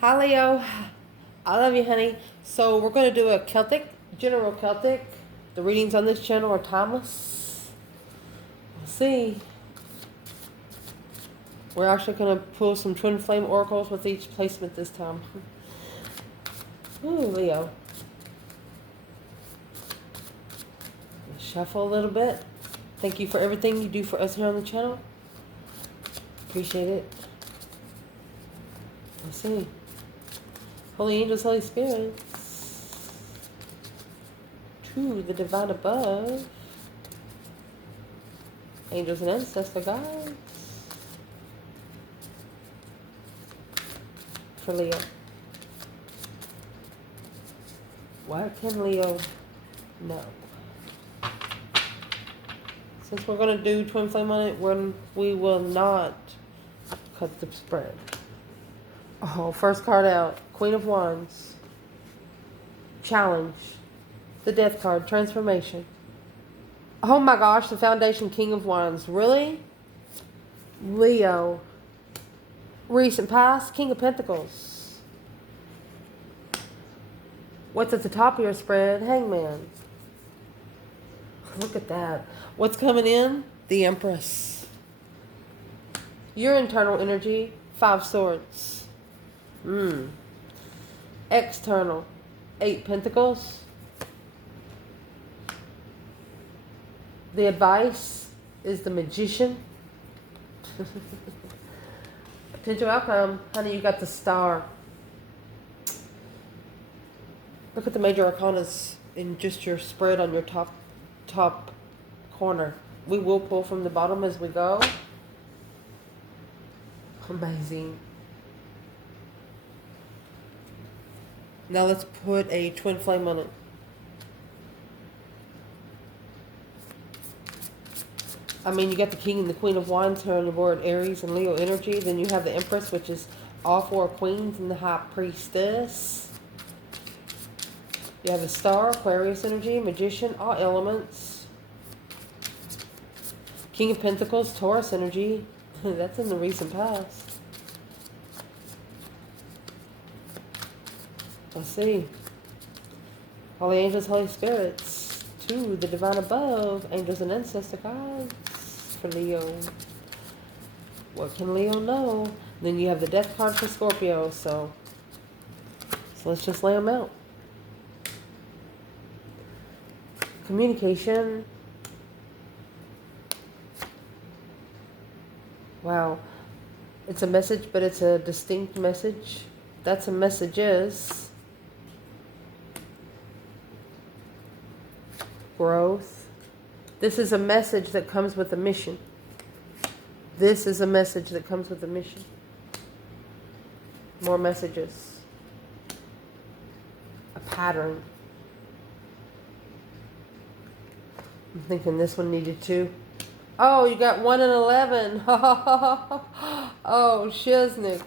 Hi Leo, I love you, honey. So we're going to do a general Celtic. The readings on this channel are timeless. We'll see. We're actually going to pull some twin flame oracles with each placement this time. Ooh, Leo. Shuffle a little bit. Thank you for everything you do for us here on the channel. Appreciate it. Let's see. Holy angels, Holy spirits, to the divine above, angels and ancestor guides, for Leo. What can Leo know? Since we're going to do twin flame on it, when we will not cut the spread. Oh, first card out. Queen of Wands. Challenge. The Death card. Transformation. Oh my gosh, the Foundation King of Wands. Really? Leo. Recent past. King of Pentacles. What's at the top of your spread? Hangman. Look at that. What's coming in? The Empress. Your internal energy. 5 Swords. External. 8 Pentacles. The advice is the Magician. Potential outcome. Honey, you got the Star. Look at the major arcanas in just your spread on your top corner. We will pull from the bottom as we go. Amazing. Now let's put a twin flame on it. I mean, you got the King and the Queen of Wands here on the board, Aries and Leo energy. Then you have the Empress, which is all 4 queens, and the High Priestess. You have the Star, Aquarius energy, Magician, all elements. King of Pentacles, Taurus energy. That's in the recent past. Let's see. Holy angels, Holy spirits, to the divine above, angels and ancestor guides, for Leo. What can Leo know? Then you have the Death card for Scorpio, so let's just lay them out. Communication. Wow. It's a message, but it's a distinct message. That's a messages. Growth. This is a message that comes with a mission. This is a message that comes with a mission. More messages. A pattern. I'm thinking this one needed 2. Oh, you got 1 and 11. Oh, shiznix.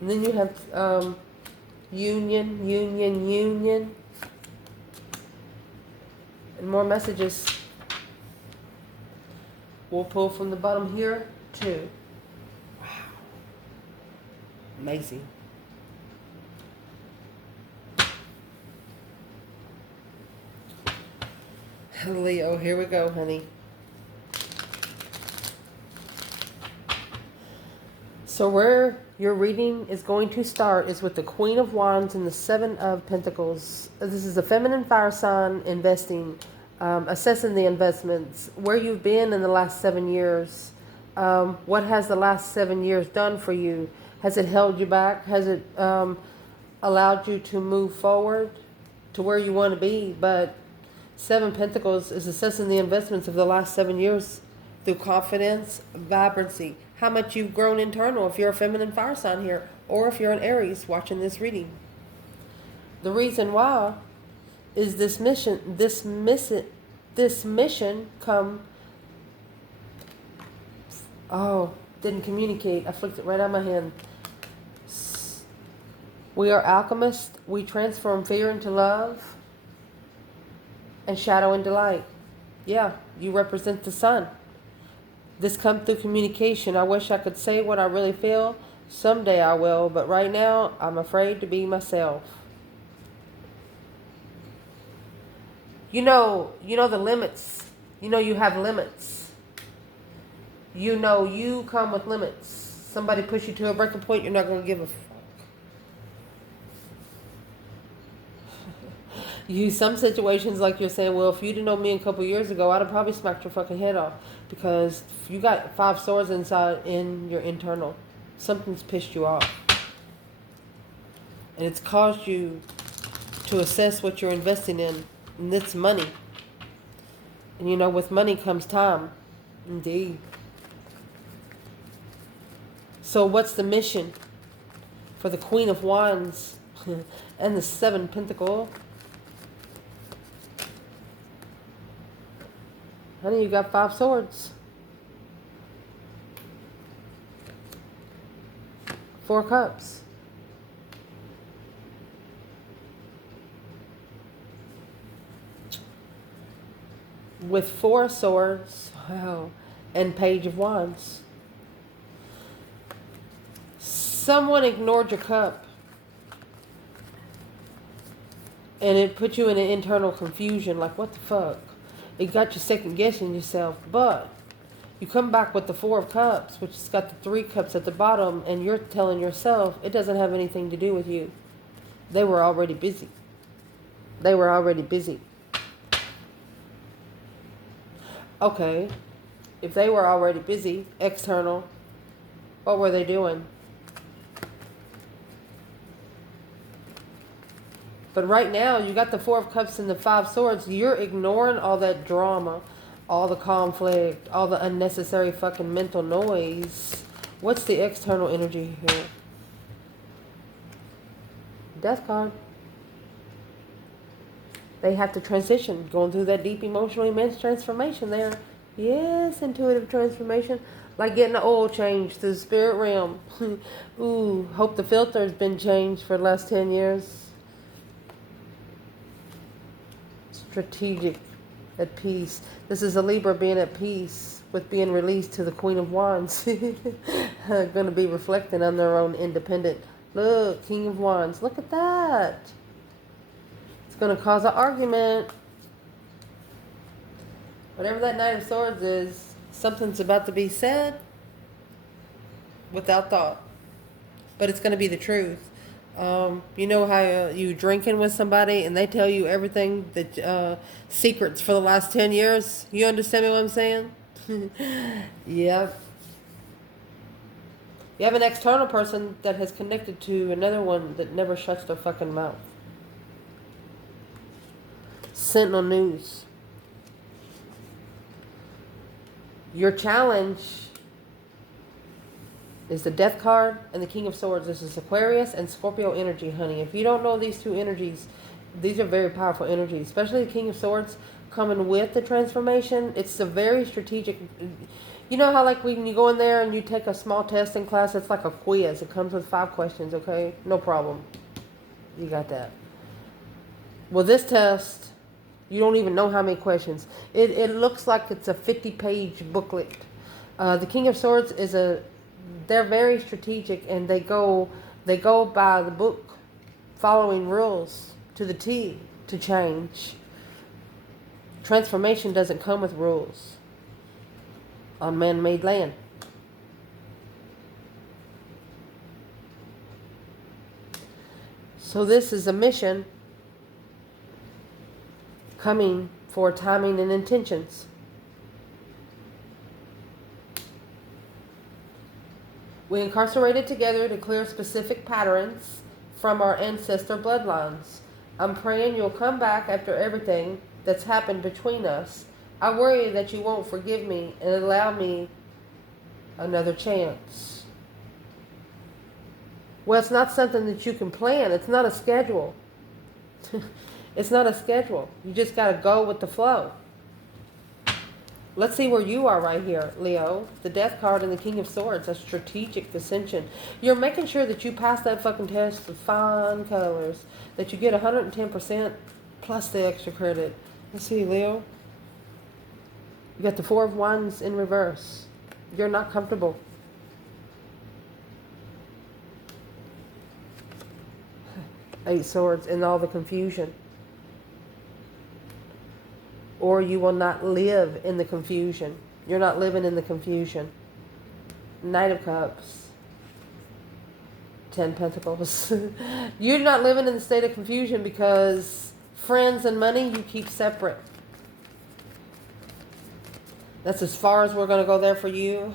And then you have union, union, union. And more messages. We'll pull from the bottom here, 2. Wow. Amazing. Leo, here we go, honey. So where your reading is going to start is with the Queen of Wands and the 7 of Pentacles. This is a feminine fire sign investing, assessing the investments, where you've been in the last 7 years. What has the last 7 years done for you? Has it held you back? Has it allowed you to move forward to where you want to be? But 7 Pentacles is assessing the investments of the last 7 years through confidence, vibrancy, how much you've grown internal if you're a feminine fire sign here, or if you're an Aries watching this reading. The reason why is this mission come, oh, didn't communicate. I flicked it right out of my hand. We are alchemists. We transform fear into love and shadow into light. Yeah, you represent the sun. This comes through communication. I wish I could say what I really feel, Someday I will, but right now I'm afraid to be myself. You know the limits. You know you have limits. You know you come with limits. Somebody push you to a breaking point, you're not going to give a fuck. Some situations like you're saying, well, if you'd have known me a couple years ago, I'd have probably smacked your fucking head off because you got 5 swords inside in your internal. Something's pissed you off. And it's caused you to assess what you're investing in. And it's money. And with money comes time. Indeed. So what's the mission for the Queen of Wands and the 7 Pentacle? Honey, you got 5 swords. 4 cups. With 4 swords, wow, and Page of Wands. Someone ignored your cup. And it put you in an internal confusion, like, what the fuck? It got you second guessing yourself, but you come back with the 4 of Cups, which has got the 3 cups at the bottom, and you're telling yourself it doesn't have anything to do with you. They were already busy. They were already busy. Okay, if they were already busy, external, what were they doing? But right now, you got the 4 of Cups and the 5 swords. You're ignoring all that drama, all the conflict, all the unnecessary fucking mental noise. What's the external energy here? Death card. They have to transition, going through that deep emotional immense transformation there. Yes, intuitive transformation. Like getting the oil changed to the spirit realm. Ooh, hope the filter's been changed for the last 10 years. Strategic, at peace. This is a Libra being at peace with being released to the Queen of Wands. Going to be reflecting on their own independent. Look, King of Wands. Look at that. It's going to cause an argument. Whatever that Knight of Swords is, something's about to be said without thought. But it's going to be the truth. You know how you drinking with somebody and they tell you everything that secrets for the last 10 years? You understand what I'm saying? Yep. You have an external person that has connected to another one that never shuts their fucking mouth. Sentinel news. Your challenge is the Death card and the King of Swords. This is Aquarius and Scorpio energy, honey. If you don't know these 2 energies, these are very powerful energies, especially the King of Swords coming with the transformation. It's a very strategic. You know how like when you go in there and you take a small test in class, it's like a quiz. It comes with 5 questions, okay? No problem. You got that. Well, this test, you don't even know how many questions. It looks like it's a 50-page booklet. The King of Swords is they're very strategic, and they go by the book, following rules to the T to change. Transformation doesn't come with rules on man-made land. So this is a mission coming for timing and intentions. We incarcerated together to clear specific patterns from our ancestor bloodlines. I'm praying you'll come back after everything that's happened between us. I worry that you won't forgive me and allow me another chance. Well, it's not something that you can plan. It's not a schedule. It's not a schedule. You just got to go with the flow. Let's see where you are right here, Leo. The Death card and the King of Swords. A strategic ascension. You're making sure that you pass that fucking test with fine colors. That you get 110% plus the extra credit. Let's see, Leo. You got the 4 of Wands in reverse. You're not comfortable. Eight Swords and all the confusion. Or you will not live in the confusion. You're not living in the confusion. Knight of Cups. 10 Pentacles. You're not living in the state of confusion because friends and money you keep separate. That's as far as we're going to go there for you.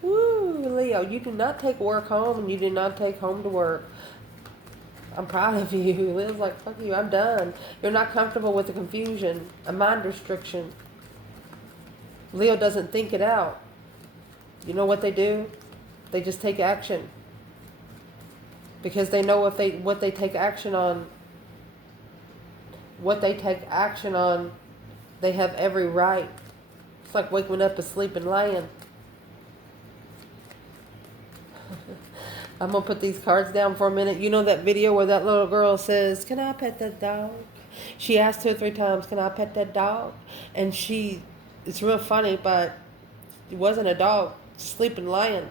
Woo, Leo, you do not take work home and you do not take home to work. I'm proud of you. Leo's like, fuck you, I'm done. You're not comfortable with the confusion, a mind restriction. Leo doesn't think it out. You know what they do? They just take action. Because they know if what they take action on, they have every right. It's like waking up asleep and laying. I'm going to put these cards down for a minute. You know that video where that little girl says, can I pet that dog? She asked 2 or 3 times, can I pet that dog? And it's real funny, but it wasn't a dog, sleeping lion.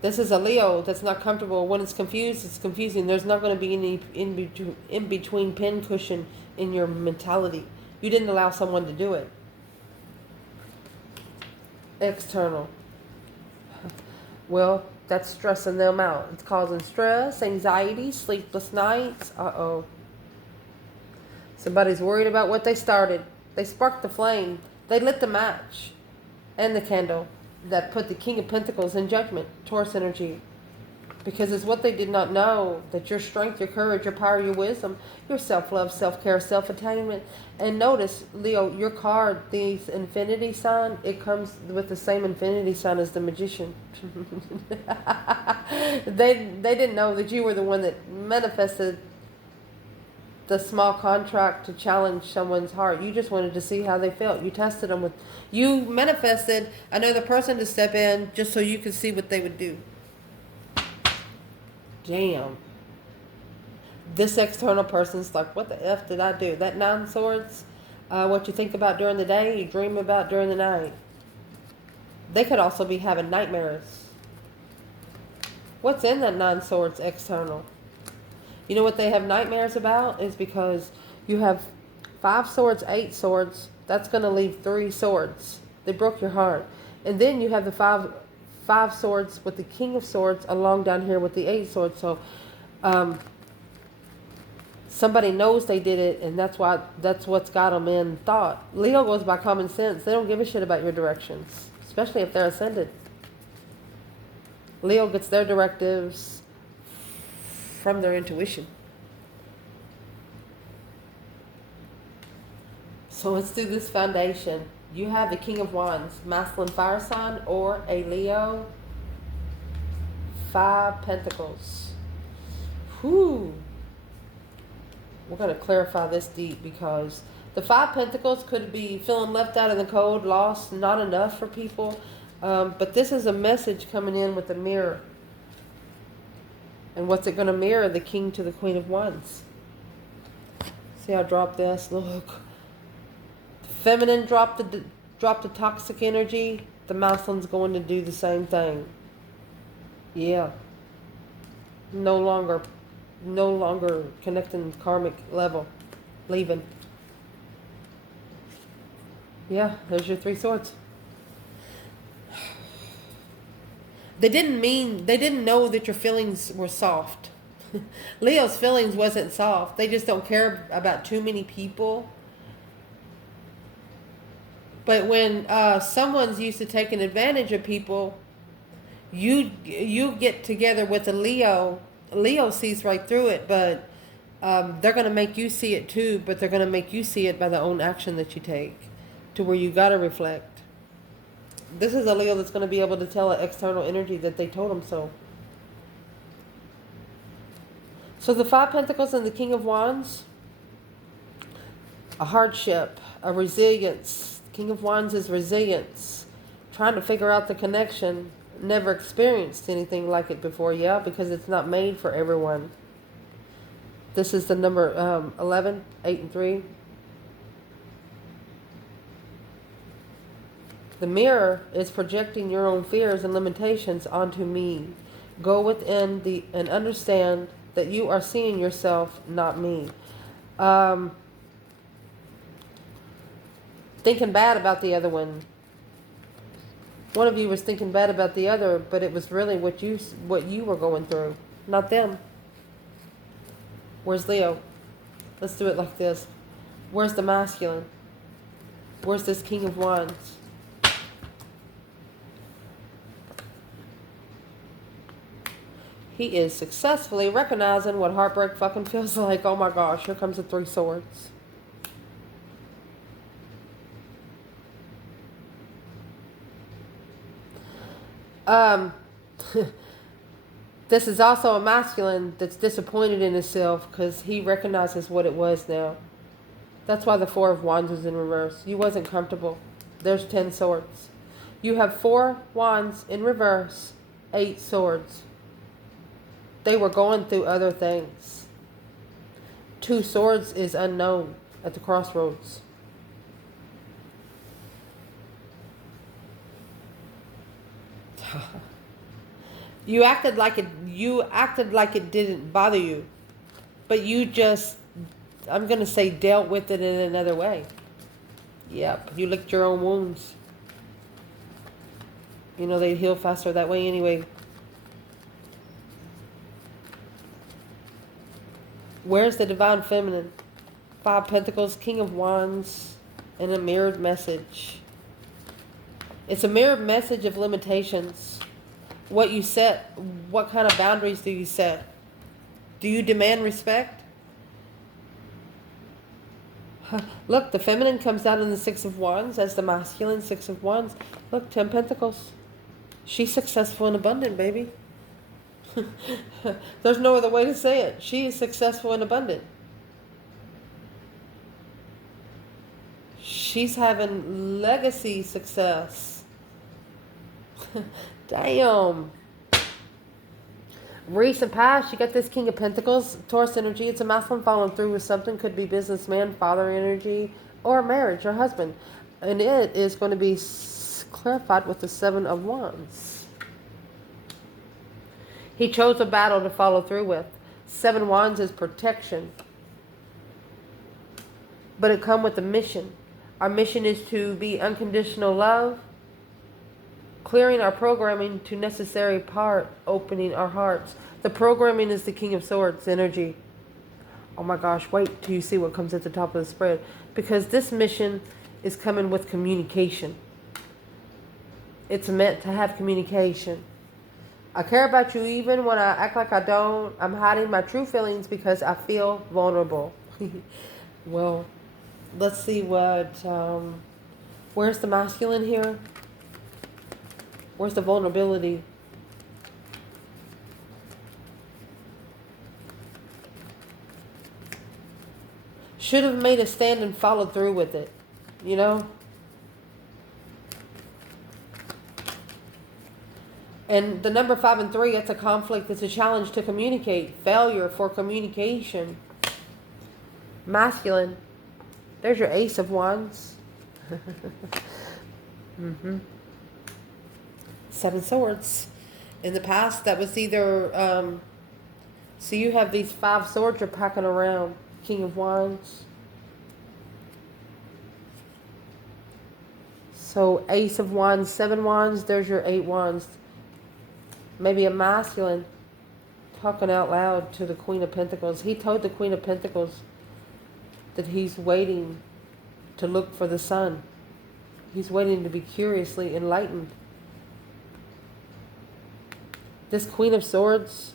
This is a Leo that's not comfortable. When it's confused, it's confusing. There's not going to be any in between pin cushion in your mentality. You didn't allow someone to do it. External. Well, that's stressing them out. It's causing stress, anxiety, sleepless nights. Uh-oh. Somebody's worried about what they started. They sparked the flame. They lit the match and the candle that put the King of Pentacles in judgment. Taurus energy. Because it's what they did not know, that your strength, your courage, your power, your wisdom, your self-love, self-care, self-attainment. And notice, Leo, your card, the infinity sign, it comes with the same infinity sign as the Magician. They didn't know that you were the one that manifested the small contract to challenge someone's heart. You just wanted to see how they felt. You tested them with, you manifested another person to step in just so you could see what they would do. Damn. This external person's like, what the F did I do? That 9 Swords, what you think about during the day, you dream about during the night. They could also be having nightmares. What's in that 9 Swords external? You know what they have nightmares about? Is because you have 5 Swords, 8 Swords. That's going to leave 3 Swords. They broke your heart. And then you have the 5 Swords with the King of Swords along down here with the 8 Swords. So somebody knows they did it, and that's what's got them in thought. Leo goes by common sense. They don't give a shit about your directions, especially if they're ascended. Leo gets their directives from their intuition. So let's do this foundation. You have the King of Wands, masculine fire sign, or a Leo. 5 Pentacles. Whew. We're going to clarify this deep because the 5 Pentacles could be feeling left out in the cold, lost, not enough for people. But this is a message coming in with the mirror. And what's it going to mirror? The King to the Queen of Wands. See how I dropped this? Look. Feminine dropped the toxic energy. The masculine's going to do the same thing. Yeah. No longer connecting karmic level. Leaving. Yeah, there's your 3 Swords. They didn't know that your feelings were soft. Leo's feelings wasn't soft. They just don't care about too many people. But when someone's used to taking advantage of people, you get together with a Leo. Leo sees right through it, but they're going to make you see it too, but they're going to make you see it by the own action that you take, to where you got to reflect. This is a Leo that's going to be able to tell an external energy that they told them so. So the 5 Pentacles and the King of Wands, a hardship, a resilience. King of Wands is resilience. Trying to figure out the connection. Never experienced anything like it before, yeah, because it's not made for everyone. This is the number 11, 8 and 3. The mirror is projecting your own fears and limitations onto me. Go within and understand that you are seeing yourself, not me. Thinking bad about the other one. One of you was thinking bad about the other, but it was really what you were going through, not them. Where's Leo? Let's do it like this. Where's the masculine? Where's this King of Wands? He is successfully recognizing what heartbreak fucking feels like. Oh my gosh, here comes the Three Swords. This is also a masculine that's disappointed in himself because he recognizes what it was now. That's why the Four of Wands is in reverse. You wasn't comfortable. There's 10 swords. You have 4 wands in reverse, 8 swords. They were going through other things. 2 swords is unknown at the crossroads. You acted like it didn't bother you. But you just, I'm going to say, dealt with it in another way. Yep, you licked your own wounds. You know, they heal faster that way anyway. Where's the Divine Feminine? 5 Pentacles, King of Wands, and a mirrored message. It's a mirrored message of limitations. What you set, what kind of boundaries do you set? Do you demand respect? Look, the feminine comes out in the 6 of Wands as the masculine 6 of Wands. Look, 10 Pentacles. She's successful and abundant, baby. There's no other way to say it. She is successful and abundant. She's having legacy success. Damn. Recent past, you got this King of Pentacles, Taurus energy. It's a masculine following through with something. Could be businessman, father energy, or marriage or husband. And it is going to be clarified with the 7 of Wands. He chose a battle to follow through with. 7 Wands is protection. But it comes with a mission. Our mission is to be unconditional love, clearing our programming to necessary part, opening our hearts. The programming is the King of Swords energy. Oh my gosh, wait till you see what comes at the top of the spread. Because this mission is coming with communication. It's meant to have communication. I care about you even when I act like I don't. I'm hiding my true feelings because I feel vulnerable. Well, let's see what... where's the masculine here? Where's the vulnerability? Should have made a stand and followed through with it, you know? And the number 5 and 3, it's a conflict. It's a challenge to communicate. Failure for communication. Masculine. There's your Ace of Wands. 7 Swords. In the past, that was either... so you have these 5 swords you're packing around. King of Wands. So Ace of Wands, 7 Wands. There's your 8 Wands. Maybe a masculine talking out loud to the Queen of Pentacles. He told the Queen of Pentacles that he's waiting to look for the sun. He's waiting to be curiously enlightened. This Queen of Swords,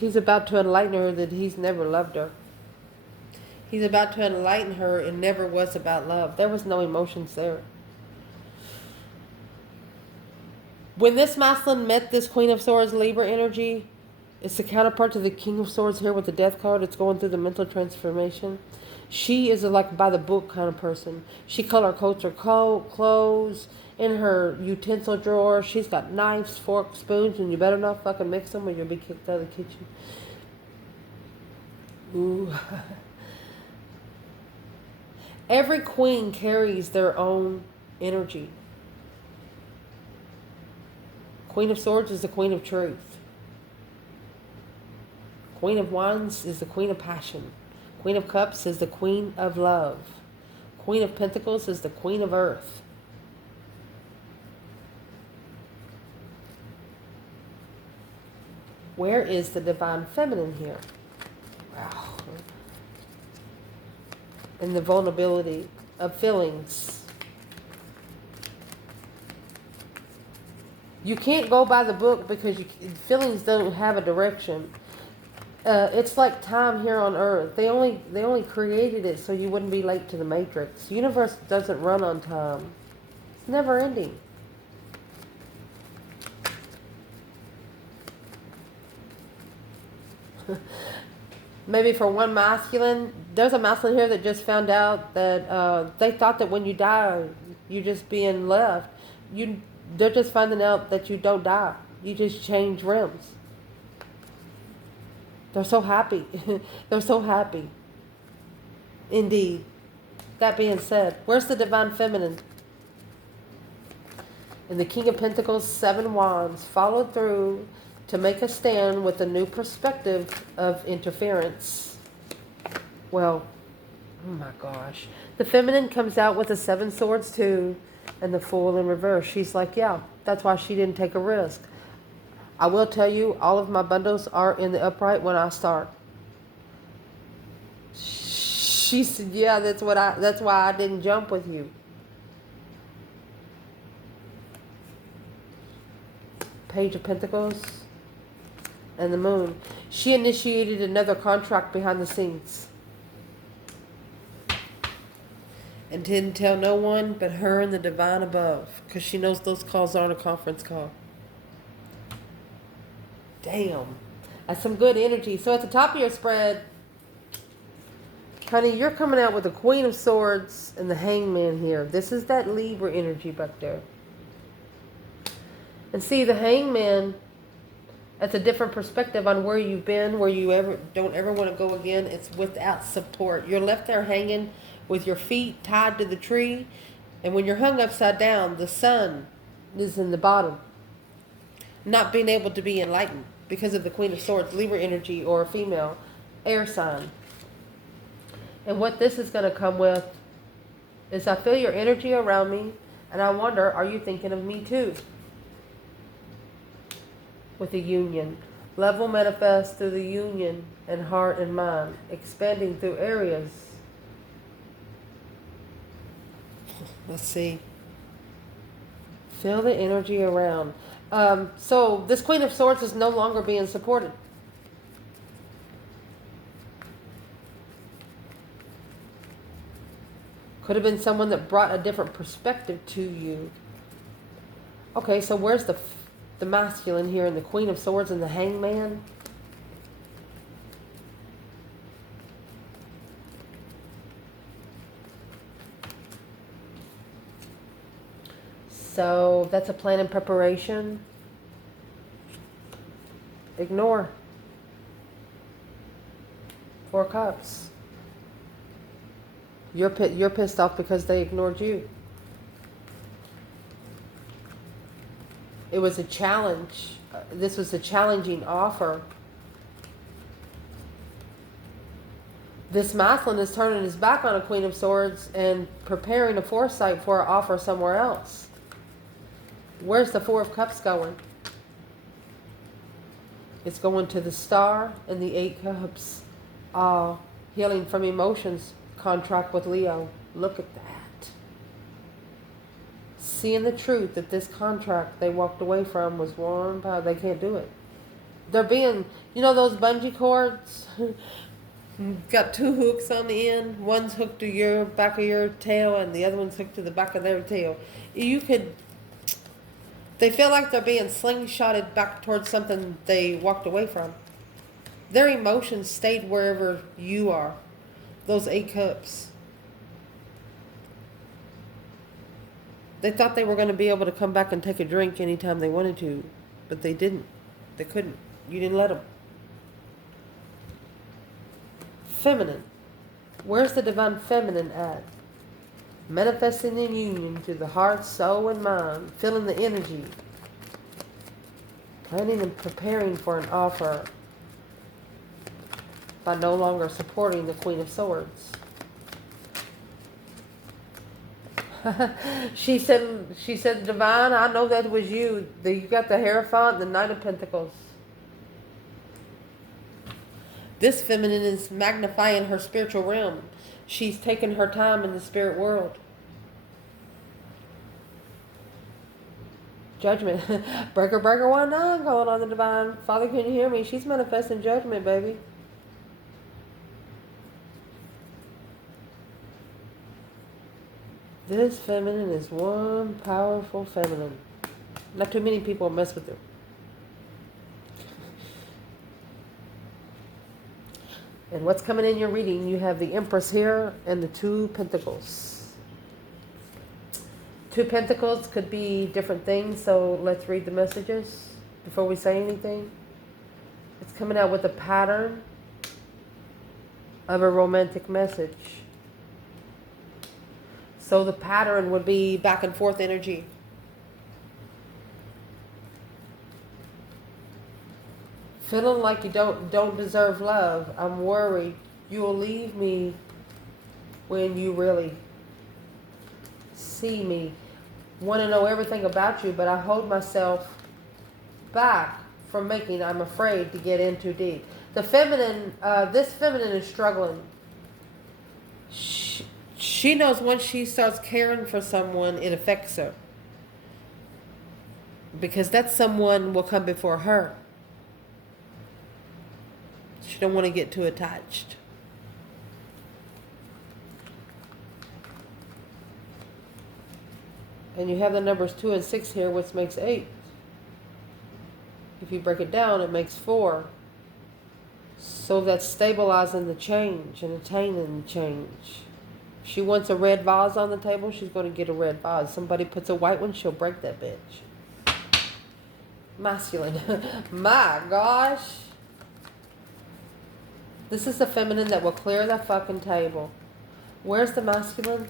he's about to enlighten her that he's never loved her. He's about to enlighten her it never was about love. There was no emotions there. When this masculine met this Queen of Swords, Libra energy, it's the counterpart to the King of Swords here with the Death card. It's going through the mental transformation. She is a like by the book kind of person. She color coats her clothes. In her utensil drawer, she's got knives, forks, spoons, and you better not fucking mix them or you'll be kicked out of the kitchen. Ooh. Every queen carries their own energy. Queen of Swords is the Queen of Truth. Queen of Wands is the Queen of Passion. Queen of Cups is the Queen of Love. Queen of Pentacles is the Queen of Earth. Where is the Divine Feminine here? Wow. And the vulnerability of feelings. You can't go by the book because feelings don't have a direction. It's like time here on Earth. They only created it so you wouldn't be late to the Matrix. The universe doesn't run on time. It's never ending. Maybe for one masculine, there's a masculine here that just found out that they thought that when you die, you're just being left. They're just finding out that you don't die. You just change realms. They're so happy. They're so happy. Indeed. That being said, where's the Divine Feminine? And the King of Pentacles, 7 Wands, followed through to make a stand with a new perspective of interference. Well, oh my gosh. The Feminine comes out with the 7 Swords too, and the Fool in reverse. She's like, yeah, that's why she didn't take a risk. I will tell you, all of my bundles are in the upright when I start. She said, yeah, that's why I didn't jump with you. Page of Pentacles and the Moon. She initiated another contract behind the scenes. And didn't tell no one but her and the divine above. Because she knows those calls aren't a conference call. Damn. That's some good energy. So at the top of your spread, honey, you're coming out with the Queen of Swords and the Hangman here. This is that Libra energy back there. And see, the Hangman, that's a different perspective on where you've been, where you don't ever want to go again. It's without support. You're left there hanging with your feet tied to the tree. And when you're hung upside down, the sun is in the bottom. Not being able to be enlightened because of the Queen of Swords, Libra energy, or a female air sign. And what this is going to come with is I feel your energy around me, and I wonder, are you thinking of me too? With a union. Love will manifest through the union and heart and mind, expanding through areas. Let's see. Feel the energy around. So this Queen of Swords is no longer being supported. Could have been someone that brought a different perspective to you. Okay, so where's the masculine here and the Queen of Swords and the Hangman? So that's a plan in preparation. Ignore. 4 Cups. You're pissed off because they ignored you. It was a challenge. This was a challenging offer. This masculine is turning his back on a Queen of Swords and preparing a foresight for an offer somewhere else. Where's the 4 of Cups going? It's going to the Star and the 8 Cups. Healing from emotions contract with Leo. Look at that. Seeing the truth that this contract they walked away from was one power. They can't do it. They're being, you know those bungee cords? Got 2 hooks on the end. One's hooked to your back of your tail and the other one's hooked to the back of their tail. They feel like they're being slingshotted back towards something they walked away from. Their emotions stayed wherever you are. Those 8 Cups. They thought they were going to be able to come back and take a drink anytime they wanted to, but they didn't. They couldn't. You didn't let them. Feminine. Where's the Divine Feminine at? Manifesting in union to the heart, soul, and mind. Feeling the energy. Planning and preparing for an offer by no longer supporting the Queen of Swords. she said, Divine, I know that was you. You got the Hierophant, the Knight of Pentacles. This feminine is magnifying her spiritual realm. She's taking her time in the spirit world. Judgment. Breaker, breaker, 1-9 calling on the Divine. Father, can you hear me? She's manifesting judgment, baby. This feminine is one powerful feminine. Not too many people mess with her. And what's coming in your reading, you have the Empress here and the Two Pentacles. Two Pentacles could be different things, so let's read the messages before we say anything. It's coming out with a pattern of a romantic message. So the pattern would be back and forth energy. Feeling like you don't deserve love. I'm worried you'll leave me when you really see me. Want to know everything about you, but I hold myself back from making. I'm afraid to get in too deep. The feminine, this feminine is struggling. She knows once she starts caring for someone, it affects her. Because that someone will come before her. She don't want to get too attached. And you have the numbers 2 and 6 here, which makes 8. If you break it down, it makes 4. So that's stabilizing the change and attaining the change. She wants a red vase on the table, she's going to get a red vase. Somebody puts a white one, she'll break that bitch. Masculine. My gosh. This is the feminine that will clear that fucking table. Where's the masculine?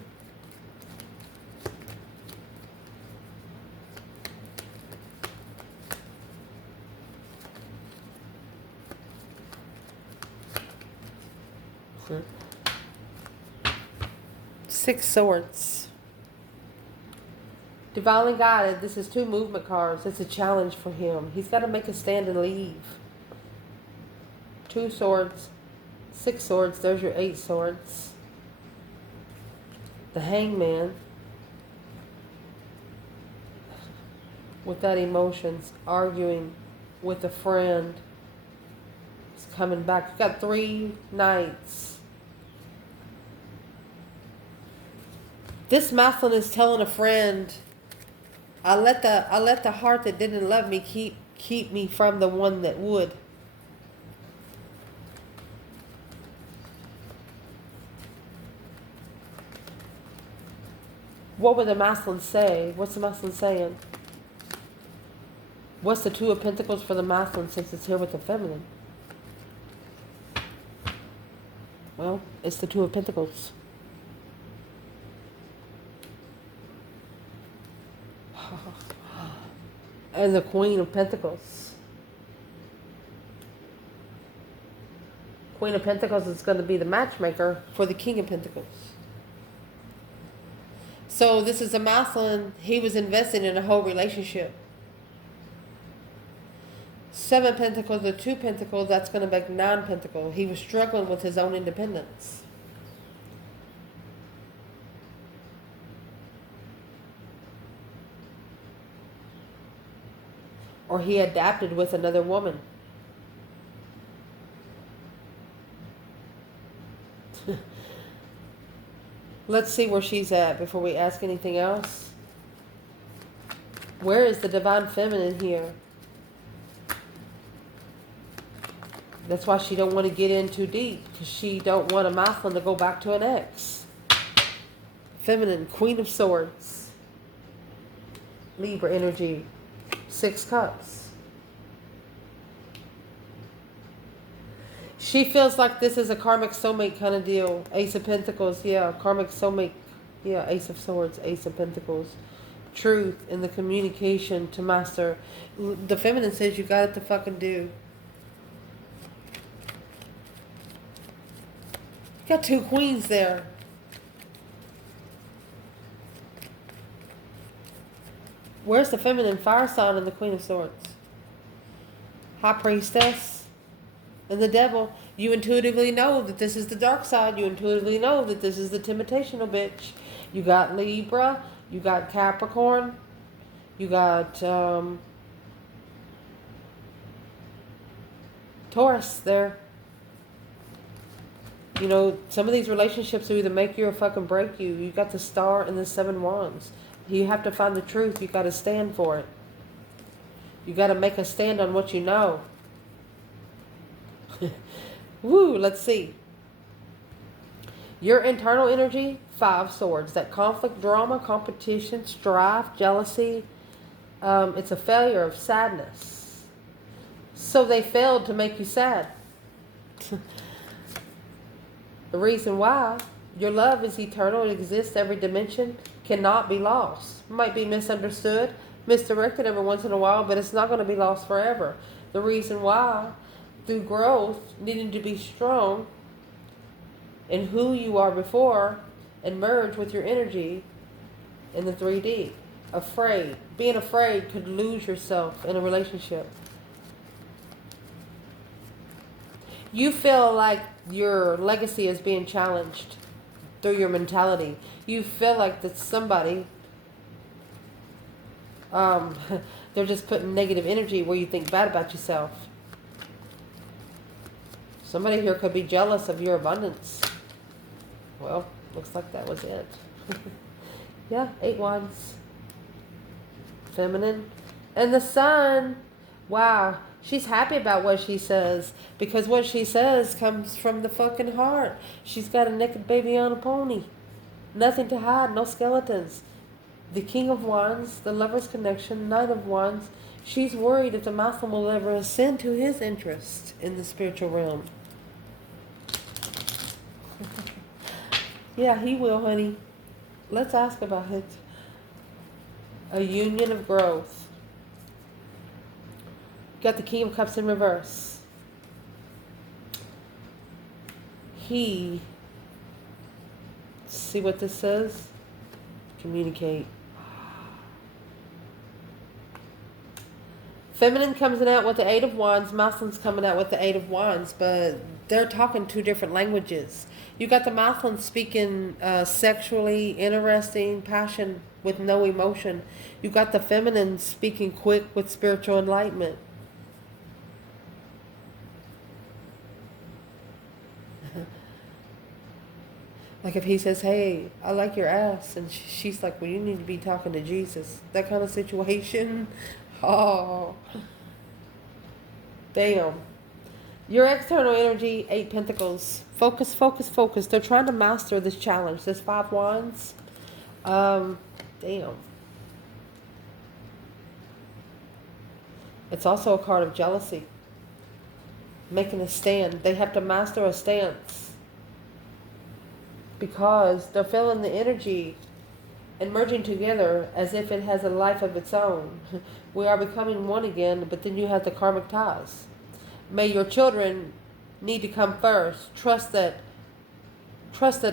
Six Swords. Divinely guided. This is 2 movement cards. It's a challenge for him. He's got to make a stand and leave. 2 swords. 6 swords. There's your 8 swords. The Hangman. With that emotions. Arguing with a friend. He's coming back. You've got 3 Knights. This masculine is telling a friend, I let the heart that didn't love me keep me from the one that would. What would the masculine say? What's the masculine saying? What's the 2 of Pentacles for the masculine since it's here with the feminine? Well, it's the 2 of Pentacles. And the Queen of Pentacles. Queen of Pentacles is going to be the matchmaker for the King of Pentacles. So this is a masculine. He was investing in a whole relationship. 7 Pentacles, the 2 Pentacles, that's going to make 9 Pentacles. He was struggling with his own independence. Or he adapted with another woman. Let's see where she's at before we ask anything else. Where is the Divine Feminine here? That's why she don't want to get in too deep. Because she don't want a masculine to go back to an ex. Feminine, Queen of Swords. Libra energy. 6 Cups. She feels like this is a karmic soulmate kind of deal. Ace of Pentacles, yeah. Karmic soulmate, yeah. Ace of Swords, Ace of Pentacles. truth and the communication to master. The feminine says you got it to fucking do. You got two queens there. Where's the feminine fire sign and the Queen of Swords? High Priestess and the Devil. You intuitively know that this is the dark side. You intuitively know that this is the temptational bitch. You got Libra. You got Capricorn. You got Taurus there. You know, some of these relationships will either make you or fucking break you. You got the Star and the Seven Wands. You have to find the truth. You got to stand for it. You got to make a stand on what you know. Woo, let's see. Your internal energy, 5 swords. That conflict, drama, competition, strife, jealousy. It's a failure of sadness. So they failed to make you sad. The reason why, your love is eternal. It exists every dimension. Cannot be lost. Might be misunderstood, misdirected every once in a while, but it's not going to be lost forever. The reason why, through growth, needing to be strong in who you are before and merge with your energy in the 3D. Afraid. Being afraid could lose yourself in a relationship. You feel like your legacy is being challenged through your mentality. You feel like that somebody, they're just putting negative energy where you think bad about yourself. Somebody here could be jealous of your abundance. Well, looks like that was it. Yeah, 8 wands. Feminine. And the Sun. Wow. She's happy about what she says. Because what she says comes from the fucking heart. She's got a naked baby on a pony. Nothing to hide. No skeletons. The King of Wands. The Lover's Connection. Knight of Wands. She's worried if the masculine will ever ascend to his interest in the spiritual realm. Yeah, he will, honey. Let's ask about it. A union of growth. Got the King of Cups in reverse. See what this says? Communicate. Feminine comes out with the 8 of Wands. Masculine's coming out with the 8 of Wands. But they're talking 2 different languages. You got the masculine speaking sexually, interesting, passion with no emotion. You got the feminine speaking quick with spiritual enlightenment. Like if he says, hey, I like your ass. And she's like, well, you need to be talking to Jesus. That kind of situation. Oh. Damn. Your external energy, 8 pentacles. Focus, focus, focus. They're trying to master this challenge. This 5 wands. Damn. It's also a card of jealousy. Making a stand. They have to master a stance. Because they're feeling the energy and merging together as if it has a life of its own. We are becoming one again, but then you have the karmic ties. May your children need to come first. Trust that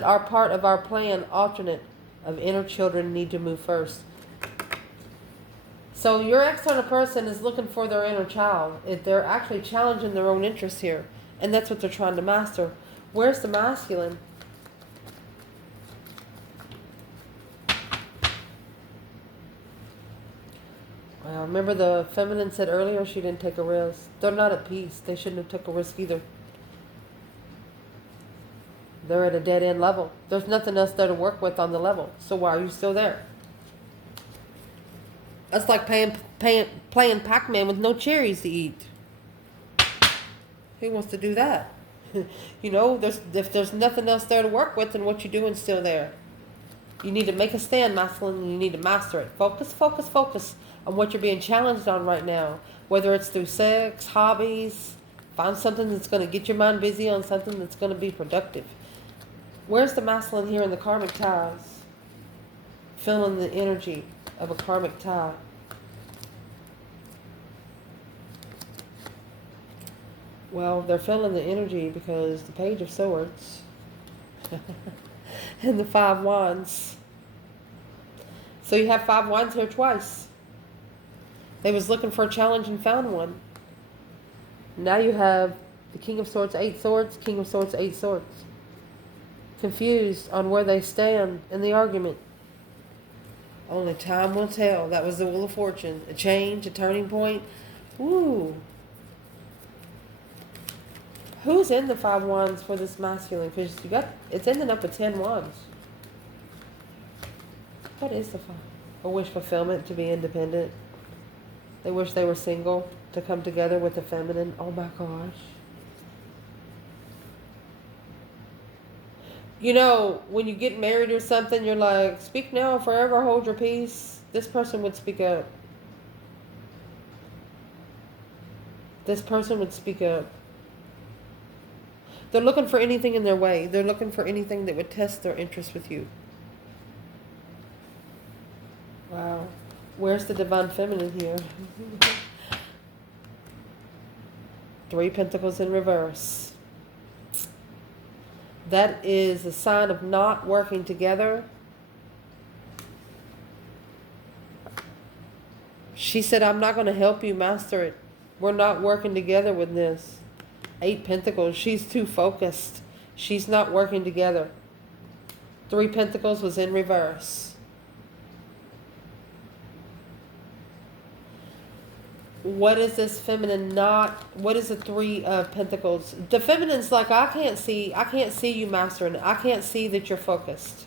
our part of our plan, alternate of inner children, need to move first. So your external person is looking for their inner child. They're actually challenging their own interests here. And that's what they're trying to master. Where's the masculine? Well, remember the feminine said earlier she didn't take a risk. They're not at peace. They shouldn't have took a risk either. They're at a dead-end level. There's nothing else there to work with on the level. So why are you still there? That's like playing Pac-Man with no cherries to eat. Who wants to do that? You know, if there's nothing else there to work with, then what you're doing is still there. You need to make a stand, masculine, and you need to master it. Focus, focus, focus on what you're being challenged on right now. Whether it's through sex, hobbies, find something that's going to get your mind busy on something that's going to be productive. Where's the masculine here in the karmic ties? Feeling the energy. of a karmic tie. Well, they're feeling the energy because the Page of Swords and the 5 Wands. So you have 5 Wands here twice. They was looking for a challenge and found one. Now you have the King of Swords, 8 Swords, King of Swords, 8 Swords. Confused on where they stand in the argument. Only time will tell. That was the Wheel of Fortune. A change, a turning point. Woo. Who's in the 5 Wands for this masculine? Because you got, it's ending up with 10 Wands. What is the 5? A wish fulfillment, to be independent. They wish they were single, to come together with the feminine. Oh my gosh. You know, when you get married or something, you're like, speak now or forever hold your peace. This person would speak up. This person would speak up. They're looking for anything in their way. They're looking for anything that would test their interest with you. Wow. Where's the divine feminine here? 3 Pentacles in reverse. That is a sign of not working together. She said, I'm not going to help you master it. We're not working together with this. 8 Pentacles. She's too focused. She's not working together. 3 Pentacles was in reverse. What is this feminine not? What is the 3 of Pentacles? The feminine's like, I can't see you mastering it. I can't see that you're focused.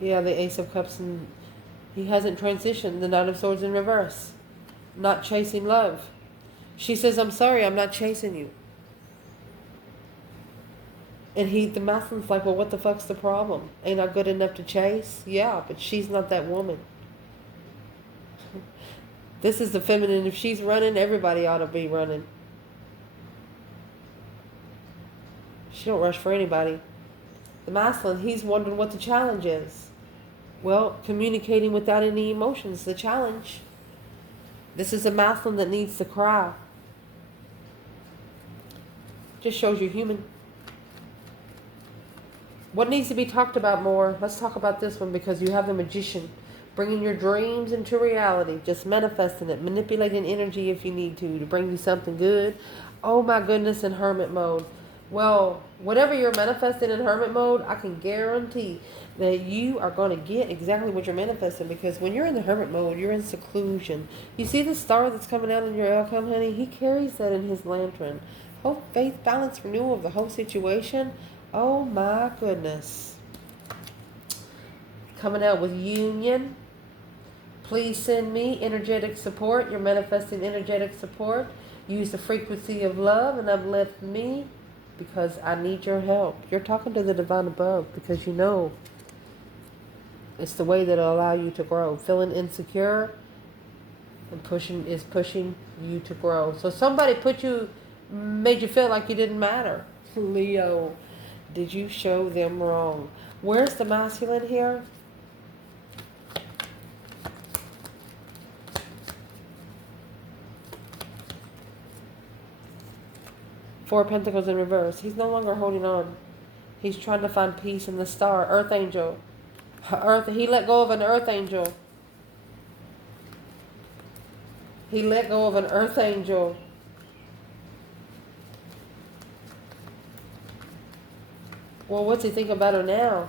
Yeah, the Ace of Cups, and he hasn't transitioned. The Knight of Swords in reverse. Not chasing love. She says, I'm sorry, I'm not chasing you. And the masculine's like, well, what the fuck's the problem? Ain't I good enough to chase? Yeah, but she's not that woman. This is the feminine. If she's running, everybody ought to be running. She don't rush for anybody. The masculine, he's wondering what the challenge is. Well, communicating without any emotions, the challenge. This is a masculine that needs to cry. Just shows you're human. What needs to be talked about more? Let's talk about this one because you have the Magician. Bringing your dreams into reality. Just manifesting it. Manipulating energy if you need to bring you something good. Oh my goodness, in hermit mode. Well, whatever you're manifesting in hermit mode, I can guarantee that you are going to get exactly what you're manifesting, because when you're in the hermit mode, you're in seclusion. You see the star that's coming out in your outcome, honey? He carries that in his lantern. Hope, faith, balance, renewal of the whole situation. Oh my goodness. Coming out with union. Please send me energetic support. You're manifesting energetic support. Use the frequency of love and uplift me, because I need your help. You're talking to the divine above because you know it's the way that'll allow you to grow. Feeling insecure and pushing you to grow. So somebody made you feel like you didn't matter. Leo, did you show them wrong? Where's the masculine here? Four Pentacles in reverse. He's no longer holding on. He's trying to find peace in the star. Earth angel. He let go of an earth angel. He let go of an earth angel. Well, what's he think about her now?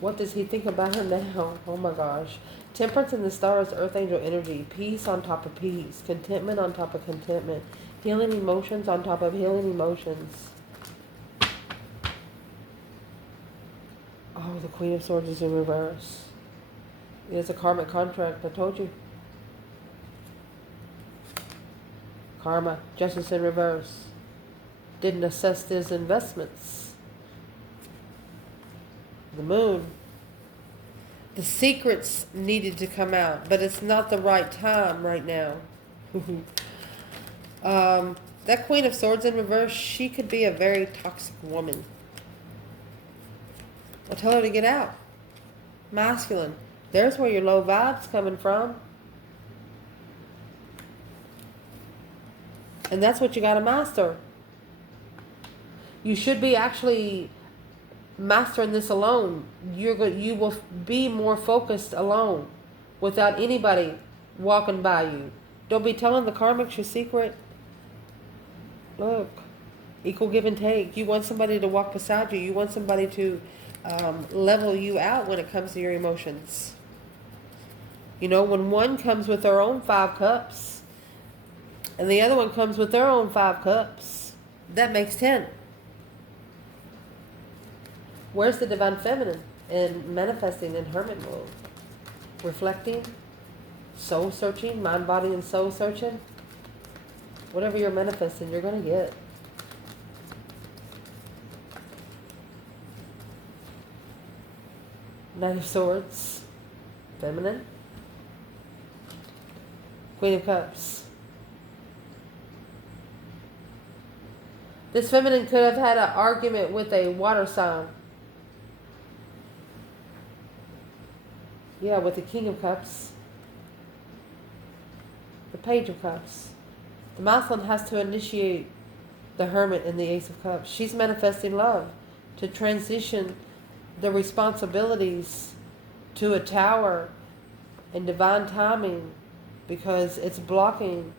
What does he think about her now? Oh my gosh. Temperance in the stars, earth angel energy. Peace on top of peace. Contentment on top of contentment. Healing emotions on top of healing emotions. Oh, the Queen of Swords is in reverse. It's a karmic contract, I told you. Karma, justice in reverse. Didn't assess his investments. The Moon. The secrets needed to come out, but it's not the right time right now. That Queen of Swords in reverse, she could be a very toxic woman. I'll tell her to get out. Masculine. There's where your low vibe's coming from. And that's what you got to master. You should be actually mastering this alone. You will be more focused alone without anybody walking by you. Don't be telling the karmics your secret. Look, equal give and take. You want somebody to walk beside you. You want somebody to level you out when it comes to your emotions. You know, when one comes with their own 5 cups and the other one comes with their own 5 cups, that makes 10. Where's the divine feminine in manifesting in hermit mode? Reflecting, soul searching, mind, body, and soul searching. Whatever you're manifesting, you're going to get. Knight of Swords, feminine. Queen of Cups. This feminine could have had an argument with a water sign. Yeah, with the King of Cups. The Page of Cups. The masculine has to initiate the Hermit and the Ace of Cups. She's manifesting love to transition the responsibilities to a tower in divine timing, because it's blocking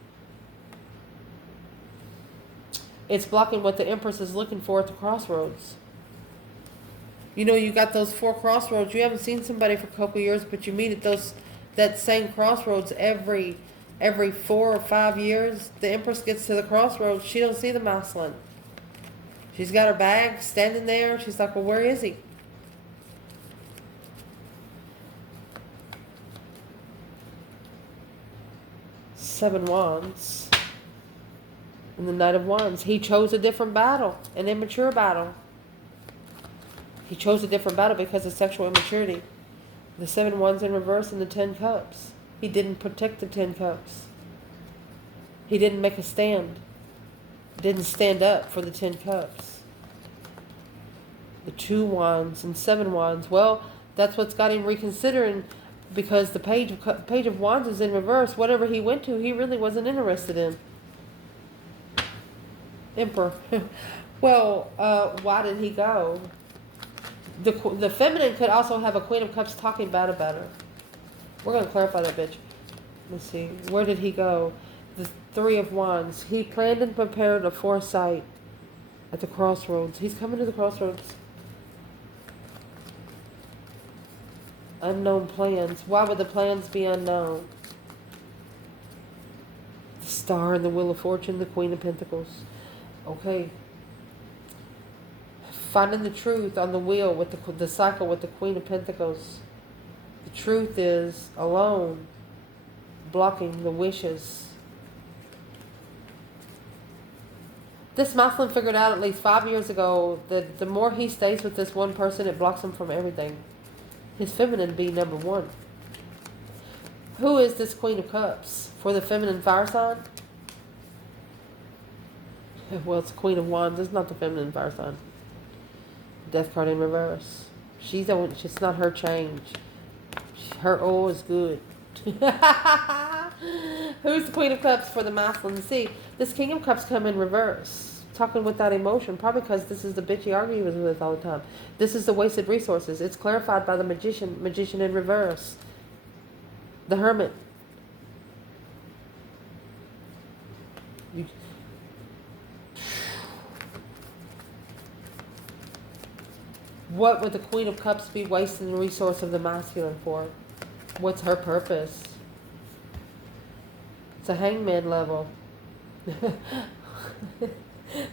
what the Empress is looking for at the crossroads. You know, you got those 4 crossroads. You haven't seen somebody for a couple of years, but you meet at that same crossroads every 4 or 5 years. The Empress gets to the crossroads. She don't see the masculine. She's got her bag standing there. She's like, well, where is he? Seven Wands and the Knight of Wands. He chose a different battle, an immature battle. He chose a different battle because of sexual immaturity. The 7 Wands in reverse and the 10 Cups. He didn't protect the 10 Cups. He didn't make a stand. Didn't stand up for the 10 Cups. The 2 Wands and 7 Wands. Well, that's what's got him reconsidering, because the Page of Wands is in reverse. Whatever he went to, he really wasn't interested in. Emperor. Well, why did he go? The feminine could also have a Queen of Cups talking bad about her. We're going to clarify that, bitch. Let's see. Where did he go? The 3 of Wands. He planned and prepared a foresight at the crossroads. He's coming to the crossroads. Unknown plans. Why would the plans be unknown? The Star and the Wheel of Fortune, the Queen of Pentacles. Okay. Finding the truth on the wheel with the cycle with the Queen of Pentacles. The truth is alone, blocking the wishes. This masculine figured out at least 5 years ago that the more he stays with this one person, it blocks him from everything. His feminine be number 1. Who is this Queen of Cups? For the feminine fire sign? Well, it's Queen of Wands. It's not the feminine fire sign. Death card in reverse. It's not her change. Her oil is good. Who's the Queen of Cups for the masculine? See, this King of Cups come in reverse. Talking without emotion. Probably because this is the bitch he argues with all the time. This is the wasted resources. It's clarified by the Magician. Magician in reverse. The Hermit. What would the Queen of Cups be wasting the resource of the masculine for? What's her purpose? It's a hangman level.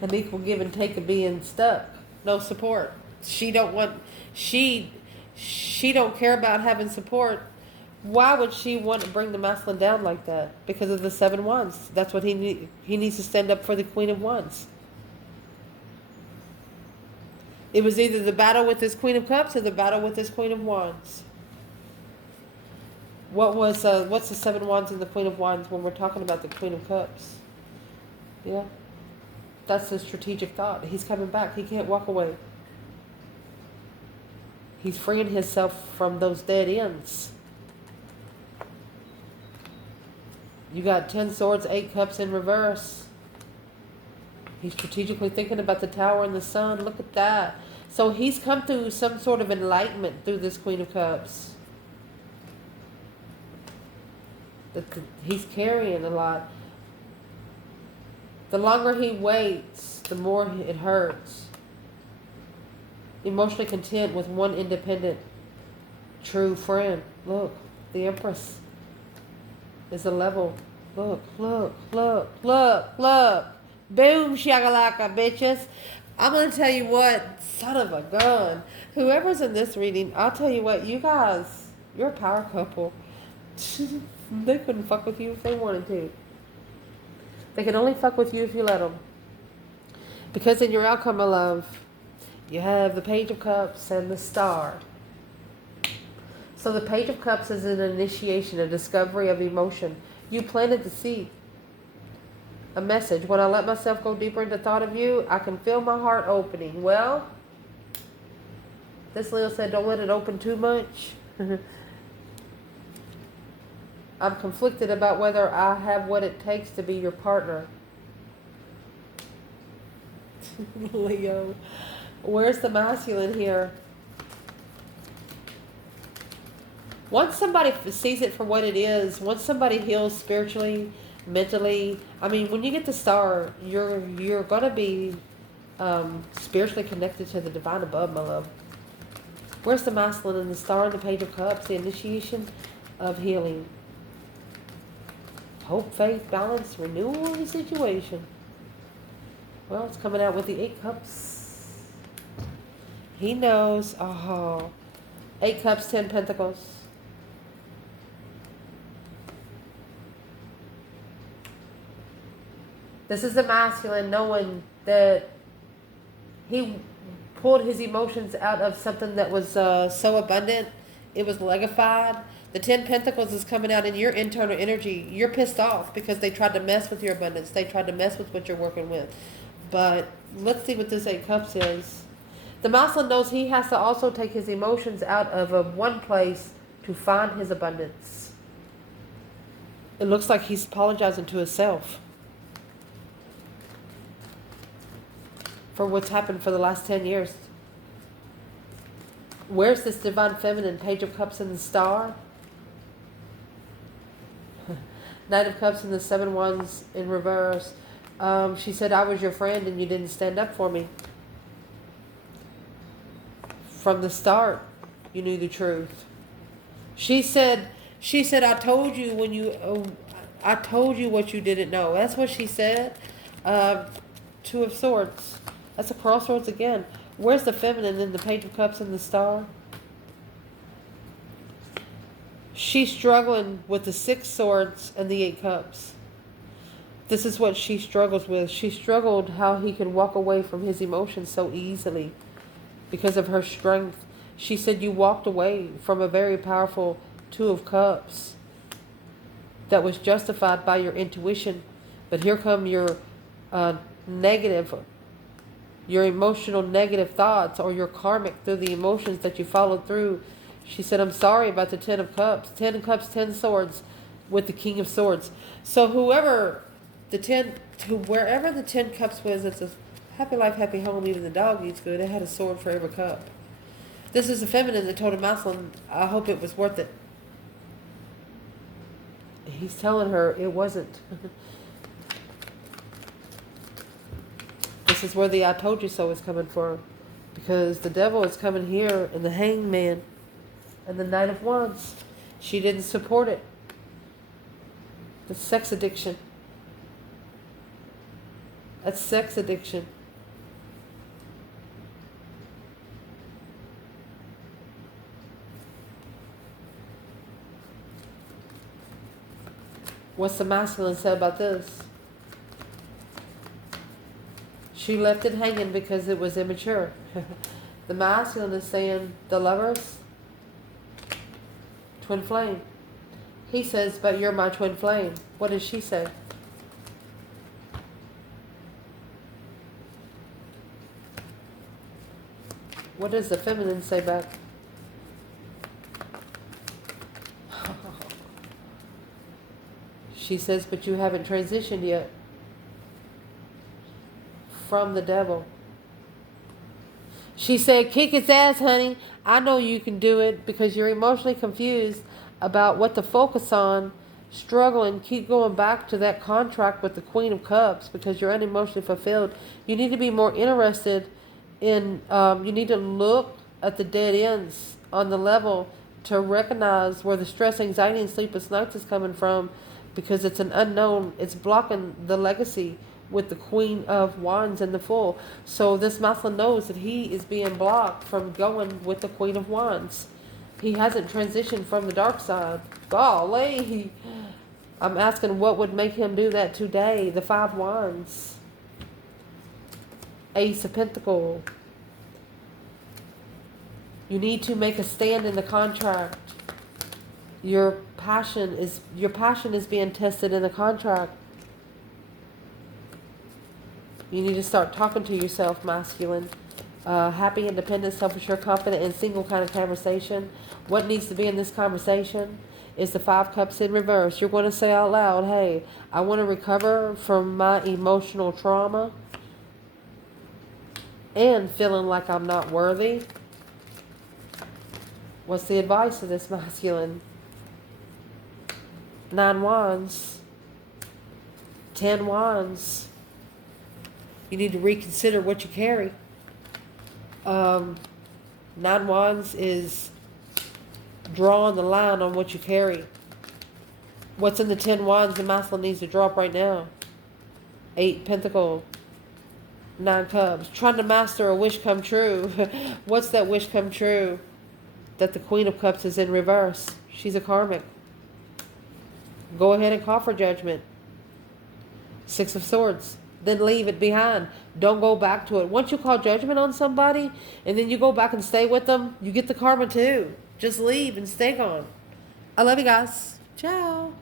An equal give and take of being stuck. No support. She don't care about having support. Why would she want to bring the masculine down like that? Because of the 7 Wands. That's what he needs to stand up for the Queen of Wands. It was either the battle with this Queen of Cups or the battle with this Queen of Wands. What's the Seven Wands and the Queen of Wands when we're talking about the Queen of Cups? Yeah. That's the strategic thought. He's coming back. He can't walk away. He's freeing himself from those dead ends. You got 10 swords, 8 cups in reverse. He's strategically thinking about the Tower and the Sun. Look at that. So he's come through some sort of enlightenment through this Queen of Cups. He's carrying a lot. The longer he waits, the more it hurts. Emotionally content with one independent, true friend. Look, the Empress is a level. Look, look, look, look, look. Boom, shagalaka, bitches. I'm going to tell you what, son of a gun. Whoever's in this reading, I'll tell you what, you guys, you're a power couple. They couldn't fuck with you if they wanted to. They can only fuck with you if you let them. Because in your outcome of love, you have the Page of Cups and the Star. So the Page of Cups is an initiation, a discovery of emotion. You planted the seed. A message. When I let myself go deeper into thought of you, I can feel my heart opening. Well, this Leo said, don't let it open too much. I'm conflicted about whether I have what it takes to be your partner. Leo, where's the masculine here? Once somebody sees it for what it is, once somebody heals spiritually, mentally, I mean, when you get the Star, you're going to be spiritually connected to the divine above, my love. Where's the masculine and the Star and the Page of Cups? The initiation of healing. Hope, faith, balance, renewal of the situation. Well, it's coming out with the 8 cups. He knows. Oh, 8 cups, 10 pentacles. This is the masculine knowing that he pulled his emotions out of something that was so abundant. It was legified. The 10 Pentacles is coming out in your internal energy. You're pissed off because they tried to mess with your abundance. They tried to mess with what you're working with. But let's see what this 8 Cups is. The masculine knows he has to also take his emotions out of one place to find his abundance. It looks like he's apologizing to himself for what's happened for the last 10 years. Where's this divine feminine? Page of Cups and the Star. Knight of Cups and the 7 Wands in reverse. She said, I was your friend and you didn't stand up for me. From the start, you knew the truth. She said, I told you when I told you what you didn't know. That's what she said. 2 of Swords. That's a crossroads again. Where's the feminine in the Page of Cups and the Star? She's struggling with the 6 Swords and the 8 Cups. This is what she struggles with. She struggled how he could walk away from his emotions so easily because of her strength. She said you walked away from a very powerful 2 of Cups that was justified by your intuition. But here come your your emotional negative thoughts or your karmic through the emotions that you followed through. She said, I'm sorry about the 10 of Cups. 10 of Cups, 10 Swords with the King of Swords. So wherever the 10 Cups was, it's a happy life, happy home, even the dog eats good. It had a sword for every cup. This is a feminine that told a masculine, I hope it was worth it. He's telling her it wasn't. This is where the I told you so is coming from. Because the devil is coming here and the Hangman and the Knight of Wands. She didn't support it. The sex addiction. That's sex addiction. What's the masculine say about this? She left it hanging because it was immature. The masculine is saying the Lovers, twin flame. He says, but you're my twin flame. What does she say? What does the feminine say back? She says, but you haven't transitioned yet from the devil. She said, kick its ass, honey. I know you can do it because you're emotionally confused about what to focus on. Struggling, keep going back to that contract with the Queen of Cups because you're unemotionally fulfilled. You need to be more interested in, you need to look at the dead ends on the level to recognize where the stress, anxiety, and sleepless nights is coming from, because it's an unknown. It's blocking the legacy with the Queen of Wands and the Fool. So this masculine knows that he is being blocked from going with the Queen of Wands. He hasn't transitioned from the dark side. Golly. I'm asking what would make him do that today. The 5 Wands. Ace of Pentacles. You need to make a stand in the contract. Your passion is being tested in the contract. You need to start talking to yourself, masculine. Happy, independent, self-assured, confident, and single kind of conversation. What needs to be in this conversation is the 5 Cups in reverse. You're going to say out loud, hey, I want to recover from my emotional trauma and feeling like I'm not worthy. What's the advice of this masculine? 9 Wands. 10 Wands. You need to reconsider what you carry. 9 Wands is drawing the line on what you carry. What's in the 10 Wands the masculine needs to drop right now? 8 Pentacles. 9 Cups. Trying to master a wish come true. What's that wish come true? That the Queen of Cups is in reverse. She's a karmic. Go ahead and call for judgment. 6 of Swords. Then leave it behind. Don't go back to it. Once you call judgment on somebody and then you go back and stay with them, you get the karma too. Just leave and stay gone. I love you guys. Ciao.